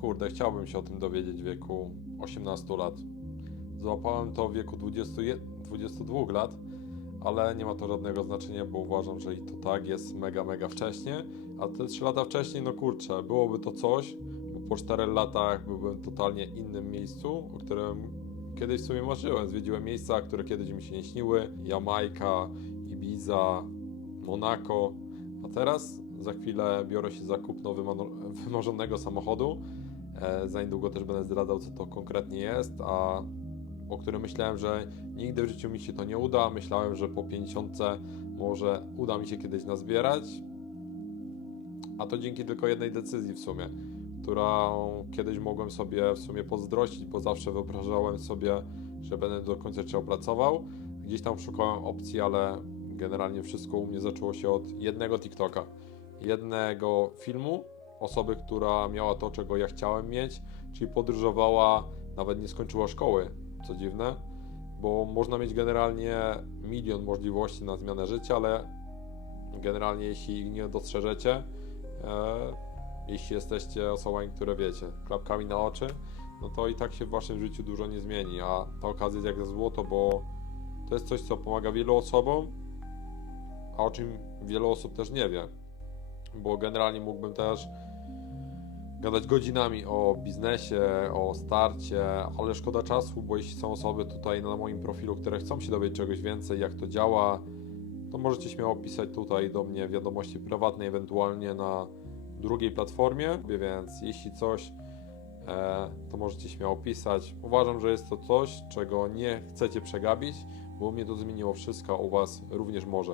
kurde, chciałbym się o tym dowiedzieć w wieku 18 lat. Złapałem to w wieku 20, 22 lat, ale nie ma to żadnego znaczenia, bo uważam, że i to tak jest mega, mega wcześnie. A te 3 lata wcześniej, no kurczę, byłoby to coś, bo po 4 latach byłbym totalnie innym miejscu, o którym kiedyś w sumie marzyłem. Zwiedziłem miejsca, które kiedyś mi się nie śniły. Jamajka, Ibiza, Monako. A teraz za chwilę biorę się za kupno wymano- wymarzonego samochodu. E, za niedługo też będę zdradzał, co to konkretnie jest, a o którym myślałem, że nigdy w życiu mi się to nie uda. Myślałem, że po 50 może uda mi się kiedyś nazbierać. A to dzięki tylko jednej decyzji w sumie, którą kiedyś mogłem sobie w sumie pozdrościć, bo zawsze wyobrażałem sobie, że będę do końca życia pracował. Gdzieś tam szukałem opcji, ale generalnie wszystko u mnie zaczęło się od jednego TikToka, jednego filmu, osoby, która miała to, czego ja chciałem mieć, czyli podróżowała, nawet nie skończyła szkoły, co dziwne, bo można mieć generalnie milion możliwości na zmianę życia, ale generalnie jeśli ich nie dostrzeżecie, e, jeśli jesteście osobami, które wiecie, klapkami na oczy, no to i tak się w waszym życiu dużo nie zmieni, a ta okazja jest jak za złoto, bo to jest coś, co pomaga wielu osobom, a o czym wiele osób też nie wie, bo generalnie mógłbym też gadać godzinami o biznesie, o starcie, ale szkoda czasu, bo jeśli są osoby tutaj na moim profilu, które chcą się dowiedzieć czegoś więcej, jak to działa, to możecie śmiało pisać tutaj do mnie wiadomości prywatnej, ewentualnie na drugiej platformie, więc jeśli coś, e, to możecie śmiało pisać. Uważam, że jest to coś, czego nie chcecie przegapić, bo mnie to zmieniło wszystko, u Was również może.